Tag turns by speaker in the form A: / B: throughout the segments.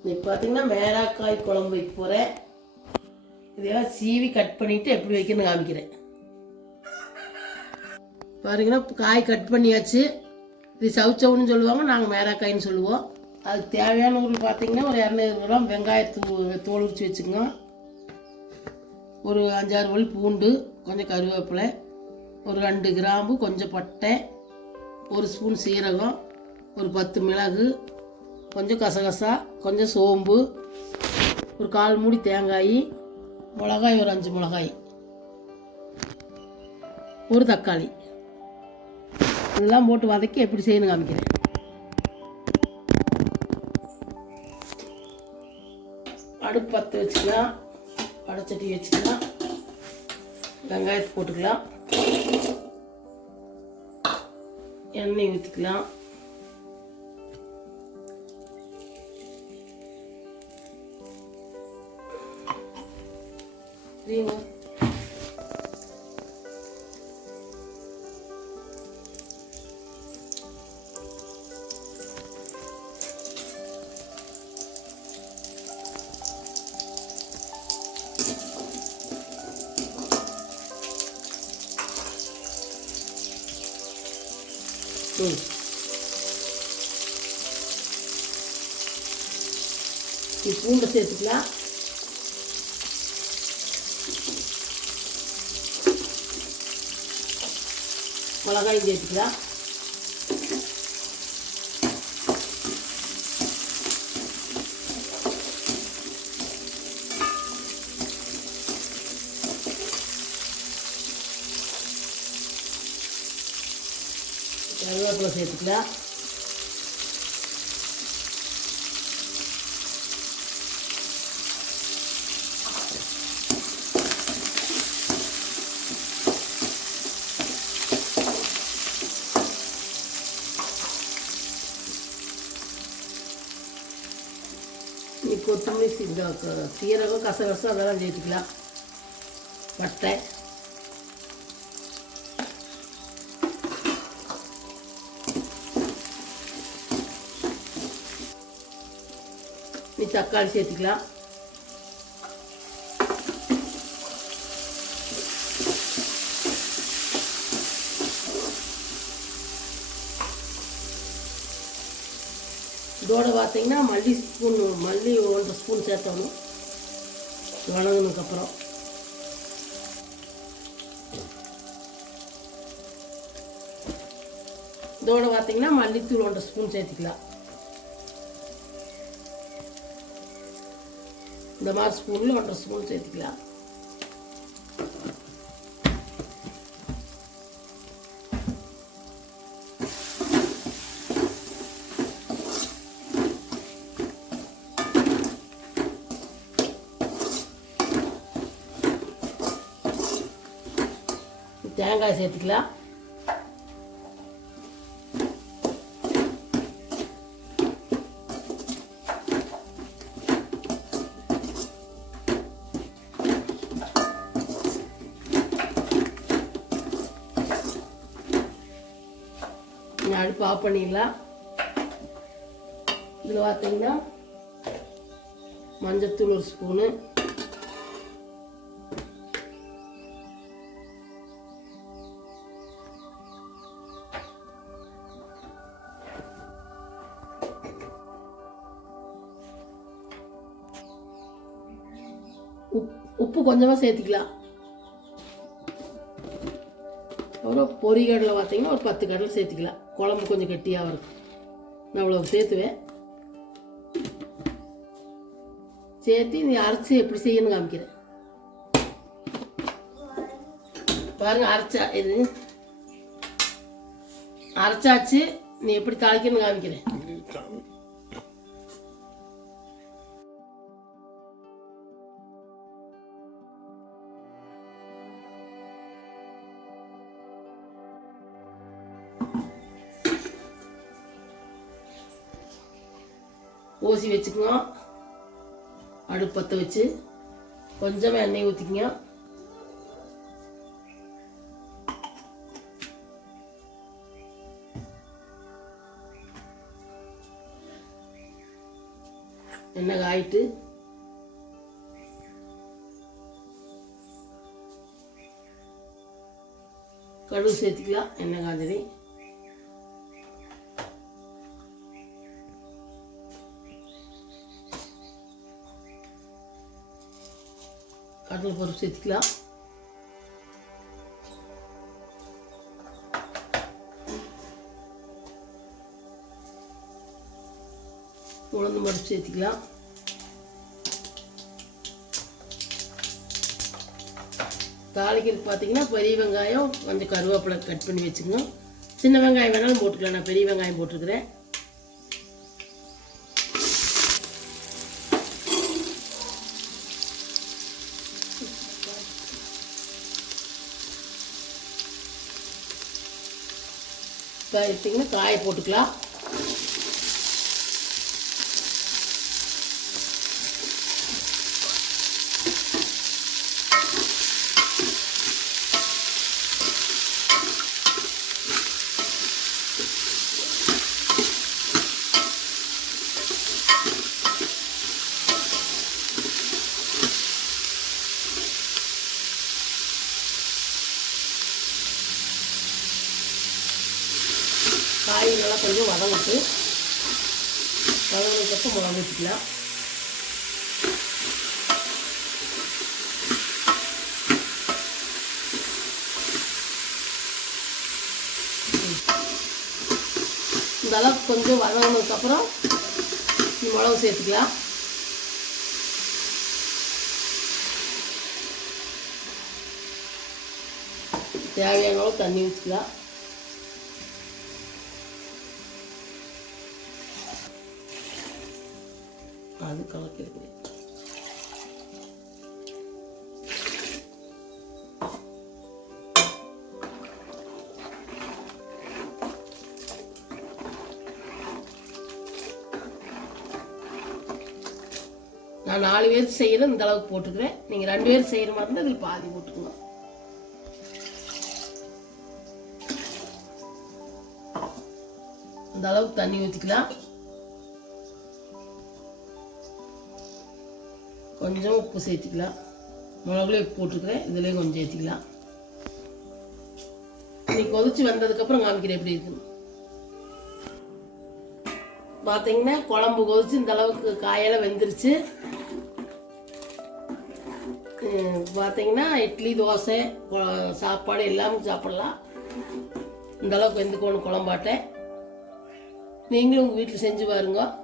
A: இன்னைக்கு பார்த்தீங்கன்னா மேலாக்காய் குழம்பு வைக்க போகிறேன் இதெல்லாம் சீவி கட் பண்ணிவிட்டு எப்படி வைக்கணும்னு காமிக்கிறேன். பாருங்கன்னா காய் கட் பண்ணியாச்சு. இது சவுச்சவுன்னு சொல்லுவாங்க நாங்கள் மேராக்காய்ன்னு சொல்லுவோம். அது தேவையான பொருள் பார்த்தீங்கன்னா ஒரு இரநூறு கிராம் வெங்காயத்தூ தோல் உரிச்சு வச்சுக்கோங்க. ஒரு அஞ்சாறு பல் பூண்டு கொஞ்சம் கருவேப்பிலை ஒரு ரெண்டு கிராம்பு கொஞ்சம் பட்டை ஒரு ஸ்பூன் சீரகம் ஒரு பத்து மிளகு கொஞ்சம் கசகசா கொஞ்சம் சோம்பு ஒரு கால் மூடி தேங்காய் மிளகாய் ஒரு அஞ்சு மிளகாய் ஒரு தக்காளி. இதெல்லாம் போட்டு வதக்கி எப்படி செய்யணும் காமிக்கிறேன். அடுப்பு பற்ற வச்சுக்கலாம். வடச்சட்டி வச்சுக்கலாம். வெங்காயத்தை போட்டுக்கலாம். எண்ணெய் ஊற்றிக்கலாம் சரிங்க ம் இது பூண்டை சேர்த்துக்கலாம் மிளகாயும் சேர்த்துக்கலாம் கருவேப்பிலை சேர்த்துக்கலாம் கொத்தமல்லி இந்த சீரகம் கசகசம் அதெல்லாம் சேர்த்துக்கலாம். பட்டை. தக்காளி சேர்த்துக்கலாம். இதோடு பார்த்தீங்கன்னா மல்லி ஸ்பூன் மல்லி ஒன்றரை ஸ்பூன் சேர்த்தணும். வணங்கினதுக்கப்புறம் இதோடு பார்த்தீங்கன்னா மல்லித்தூள் ஒன்றரை ஸ்பூன் சேர்த்துக்கலாம். இந்த மாதிரி ஸ்பூனில் ஒன்றரை ஸ்பூன் சேர்த்துக்கலாம். தேங்காய் சேர்த்துக்கலாம். அடுப்பு ஆஃப் பண்ணிடலாம். இதில் பார்த்தீங்கன்னா மஞ்சத்தூள் ஒரு ஸ்பூனு. உப்பு கொஞ்சமாக சேர்த்துக்கலாம். அப்புறம் பொரிகடலை பார்த்தீங்கன்னா ஒரு பத்து கடலை சேர்த்துக்கலாம். குழம்பு கொஞ்சம் கெட்டியாக இருக்கும் நான் அவ்வளோ சேர்த்துவேன். சேர்த்து நீ அரைச்சி எப்படி செய்யணும் காமிக்கிறேன். பாருங்க அரைச்சா இது அரைச்சாச்சு. நீ எப்படி தாளிக்கணும்னு காமிக்கிறேன். ஊசி வச்சுக்கோங்க அடுப்பு பற்ற வச்சு கொஞ்சமாக எண்ணெய் ஊற்றிக்கங்க எண்ணெய் காயிட்டு கடுகு சேர்த்துக்கலாம். எண்ணெய் காஞ்சரி கடலை பருப்பு சேர்த்துக்கலாம். உளுந்து பருப்பு சேர்த்துக்கலாம். தாளிக்கிறதுக்கு பார்த்தீங்கன்னா பெரிய வெங்காயம் கொஞ்சம் கருவேப்பிலை கட் பண்ணி வச்சுக்கணும். சின்ன வெங்காயம் வேணாலும் போட்டுக்கலாம். நான் பெரிய வெங்காயம் போட்டிருக்கிறேன். இப்போ எடுத்திங்கன்னா காய போட்டுக்கலாம் காய் நல்லா கொஞ்சம் வதங்கிட்டு வதங்கினதுக்கப்புறம் மிளகு ஊற்றிக்கலாம் இந்த அளவுக்கு கொஞ்சம் வதங்கினதுக்கப்புறம் மிளகு சேர்த்துக்கலாம். தேவையான அளவு தண்ணி ஊற்றிக்கலாம் அது கலக்கிறது நான் நாலு பேர் செய்கிறேன் இந்த அளவுக்கு போட்டுக்கிறேன். நீங்கள் ரெண்டு பேர் செய்கிற மாதிரி இருந்தால் இதில் பாதி போட்டுக்கணும் இந்த அளவுக்கு தண்ணி ஊற்றிக்கலாம் கொஞ்சம் உப்பு சேர்த்துக்கலாம். மிளகுலேயே உப்பு போட்டுக்கிறேன். இதுலேயும் கொஞ்சம் சேர்த்துக்கலாம். நீ கொதிச்சு வந்ததுக்கப்புறம் காமிக்கிறேன் எப்படி இருக்குன்னு. பார்த்தீங்கன்னா குழம்பு கொதிச்சு இந்த அளவுக்கு காயெல்லாம் வெந்துருச்சு. பார்த்தீங்கன்னா இட்லி தோசை கொ- சாப்பாடு எல்லாமே சாப்பிடலாம். இந்த அளவுக்கு வெந்துக்கோணும் குழம்பாட்டை நீங்களும் உங்கள் வீட்டில் செஞ்சு பாருங்க.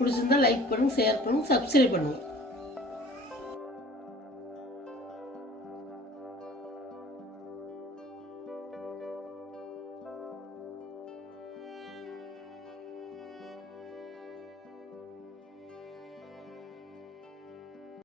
A: பிடிச்சிருந்தா லைக் பண்ணுங்க ஷேர் பண்ணுங்க சப்ஸ்கிரைப் பண்ணுங்க.